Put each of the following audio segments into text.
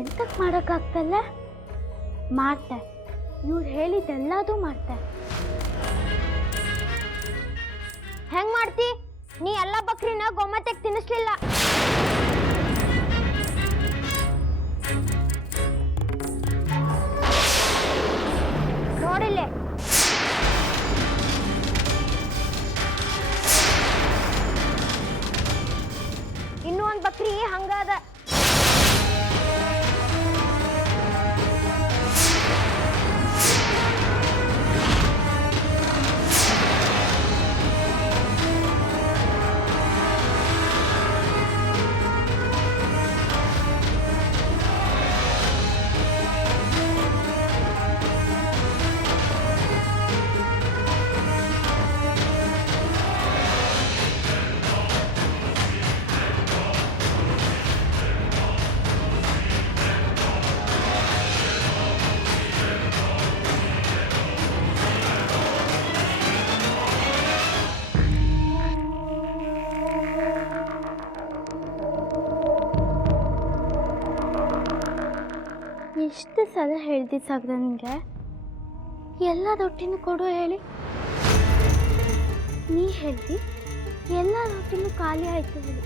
ಎಂತಕ್ಕೆ ಮಾಡೋಕ್ಕಾಗ್ತಲ್ಲ? ಮಾಡ್ತೆ, ಇವ್ರು ಹೇಳಿದ್ದೆಲ್ಲದೂ ಮಾಡ್ತೆ. ಹೆಂಗ್ ಮಾಡ್ತಿ? ನೀ ಎಲ್ಲ ಬಕ್ರಿನ ಗೊಮ್ಮತೆಗೆ ತಿನ್ನಿಸ್ಲಿಲ್ಲ. ನೋಡಿಲ್ಲೇ, ಇನ್ನೂ ಒಂದು ಬಕ್ರಿ ಹಂಗಾದ. ಎಷ್ಟು ಸಲ ಹೇಳ್ದಿ ಸಾಗ್ದ ನಿಂಗೆ ಎಲ್ಲ ರೊಟ್ಟಿನೂ ಕೊಡು ಹೇಳಿ. ನೀ ಹೇಳ್ದಿ ಎಲ್ಲ ರೊಟ್ಟಿನೂ ಖಾಲಿ ಆಯ್ತು ಹೇಳಿ.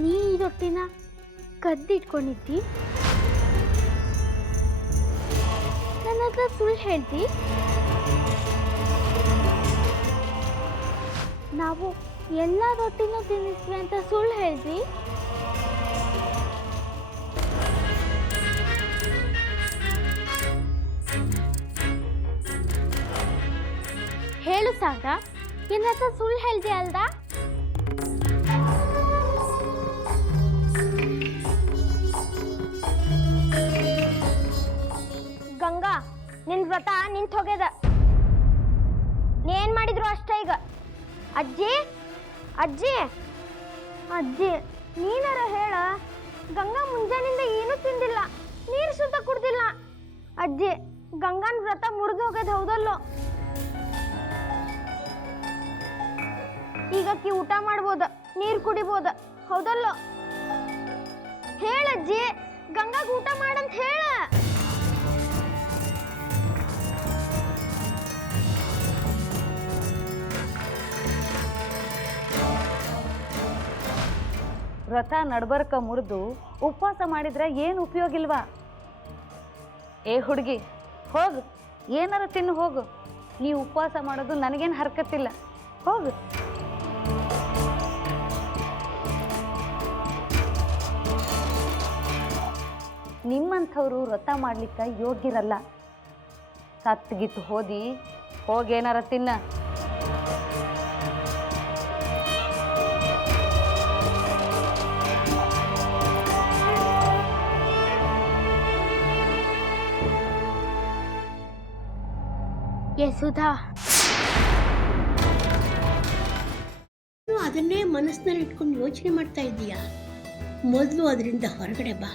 ನೀ ಈ ರೊಟ್ಟಿನ ಕದ್ದಿಟ್ಕೊಂಡಿದ್ದಿ, ನನ್ನ ಹತ್ರ ಸುಳ್ಳು ಹೇಳ್ದಿ. ನಾವು ಎಲ್ಲ ರೊಟ್ಟಿನೂ ತಿನ್ನಿಸ್ವಿ ಅಂತ ಸುಳ್ಳು ಹೇಳ್ದಿ. ಹೇಳು ಸಾಗ, ನನ್ನ ಹತ್ರ ಸುಳ್ಳು ಹೇಳ್ದೆ ಅಲ್ದ? ಗಂಗಾ, ನಿನ್ ವ್ರತ ನಿಂತು ಹೋಗ್ಯದ. ನೀ ಏನ್ ಮಾಡಿದ್ರು ಅಷ್ಟ ಈಗ. ಅಜ್ಜಿ ಅಜ್ಜಿ ಅಜ್ಜಿ ನೀನಾರ ಹೇಳ. ಗಂಗಾ ಮುಂಜಾನಿಂದ ಏನೂ ತಿಂದಿಲ್ಲ, ನೀರು ಸುತ್ತ ಕುಡ್ದಿಲ್ಲ. ಅಜ್ಜಿ, ಗಂಗಾನ್ ವ್ರತ ಮುರಿದು ಹೋಗ್ಯದ ಹೌದಲ್ಲೋ? ಈಗ ಅಕ್ಕಿ ಊಟ ಮಾಡ್ಬೋದ, ನೀರು ಕುಡಿಬೋದ ಹೌದಲ್ಲೋ? ಹೇಳಜ್ಜಿ, ಗಂಗಾಗ ಊಟ ಮಾಡಂತ ಹೇಳ. ವ್ರತ ನಡ್ಬರ್ಕ ಮುರಿದು ಉಪವಾಸ ಮಾಡಿದ್ರೆ ಏನು ಉಪಯೋಗ ಇಲ್ವಾ? ಏ ಹುಡುಗಿ, ಹೋಗು, ಏನಾರು ತಿನ್ನು ಹೋಗು. ನೀ ಉಪವಾಸ ಮಾಡೋದು ನನಗೇನು ಹರ್ಕತ್ತಿಲ್ಲ, ಹೋಗು. ನಿಮ್ಮಂಥವ್ರು ವ್ರತ ಮಾಡ್ಲಿಕ್ಕೆ ಯೋಗ್ಯರಲ್ಲ. ಸತ್ಗಿತ್ತು ಹೋದಿ, ಹೋಗೇನಾರ ತಿನ್ನ. ಸುಧಾ, ಅದನ್ನೇ ಮನಸ್ಸಿನಲ್ಲಿ ಇಟ್ಕೊಂಡು ಯೋಚನೆ ಮಾಡ್ತಾ ಇದ್ದೀಯಾ? ಮೊದಲು ಅದರಿಂದ ಹೊರಗಡೆ ಬಾ.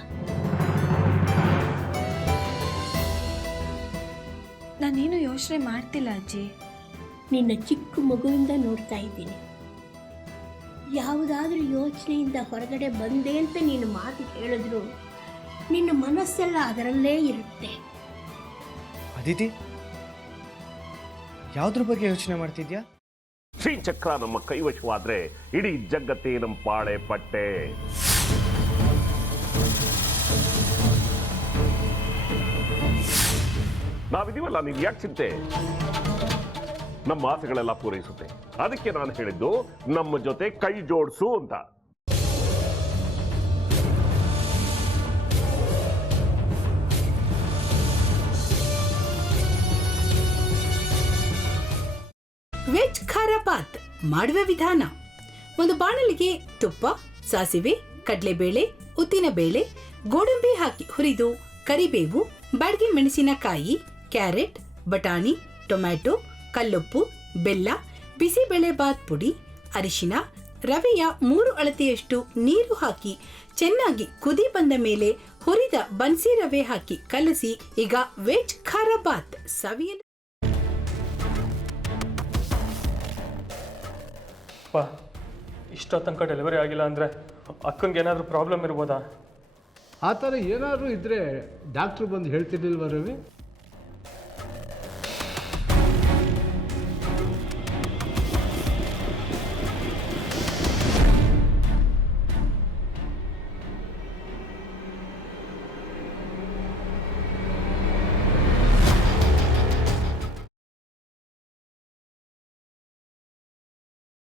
ನಾನೇನು ಯೋಚನೆ ಮಾಡ್ತಿಲ್ಲ ಅಜ್ಜಿ. ನಿನ್ನ ಚಿಕ್ಕ ಮಗುವಿಂದ ನೋಡ್ತಾ ಇದ್ದೀನಿ. ಯಾವುದಾದ್ರೂ ಯೋಚನೆಯಿಂದ ಹೊರಗಡೆ ಬಂದೆ ಅಂತ ನೀನು ಮಾತು ಹೇಳಿದ್ರು ನಿನ್ನ ಮನಸ್ಸೆಲ್ಲ ಅದರಲ್ಲೇ ಇರುತ್ತೆ. ಅದಿತಿ, ಯಾವುದ್ರ ಬಗ್ಗೆ ಯೋಚನೆ ಮಾಡ್ತಿದ್ಯಾ? ಶ್ರೀಚಕ್ರ ನಮ್ಮ ಕೈವಶವಾದ್ರೆ ಇಡೀ ಜಗತ್ತೇ ನಮ್ಮ ಪಾಳೆ ಪಟ್ಟೆ. ನಾವಿದೀವಲ್ಲ, ನೀವು ಯಾಕೆ ಚಿಂತೆ? ನಮ್ಮ ಆಸೆಗಳೆಲ್ಲ ಪೂರೈಸುತ್ತೆ. ಅದಕ್ಕೆ ನಾನು ಹೇಳಿದ್ದು ನಮ್ಮ ಜೊತೆ ಕೈ ಜೋಡಿಸು ಅಂತ. ವೆಜ್ ಖಾರ ಬಾತ್ ಮಾಡುವ ವಿಧಾನ: ಒಂದು ಬಾಣಲಿಗೆ ತುಪ್ಪ, ಸಾಸಿವೆ, ಕಡಲೆಬೇಳೆ, ಉದ್ದಿನಬೇಳೆ, ಗೋಡಂಬಿ ಹಾಕಿ ಹುರಿದು ಕರಿಬೇವು, ಬಾಡಿಗೆ ಮೆಣಸಿನಕಾಯಿ, ಕ್ಯಾರೆಟ್, ಬಟಾಣಿ, ಟೊಮ್ಯಾಟೊ, ಕಲ್ಲುಪ್ಪು, ಬೆಲ್ಲ, ಬಿಸಿಬೇಳೆ ಬಾತ್ ಪುಡಿ, ಅರಿಶಿನ, ರವೆಯ 3 ಅಳತೆಯಷ್ಟು ನೀರು ಹಾಕಿ ಚೆನ್ನಾಗಿ ಕುದಿ ಬಂದ ಮೇಲೆ ಹುರಿದ ಬನ್ಸಿ ರವೆ ಹಾಕಿ ಕಲಸಿ. ಈಗ ವೆಜ್ ಖಾರ ಬಾತ್ ಸವಿಯಲು. ಇಷ್ಟೋ ತನಕ ಡೆಲಿವರಿ ಆಗಿಲ್ಲ ಅಂದರೆ ಅಕ್ಕಂಗೆ ಏನಾದರೂ ಪ್ರಾಬ್ಲಮ್ ಇರ್ಬೋದಾ? ಆ ಥರ ಏನಾದರೂ ಇದ್ದರೆ ಡಾಕ್ಟ್ರು ಬಂದು ಹೇಳ್ತಿರ್ಲಿಲ್ವ ರವಿ?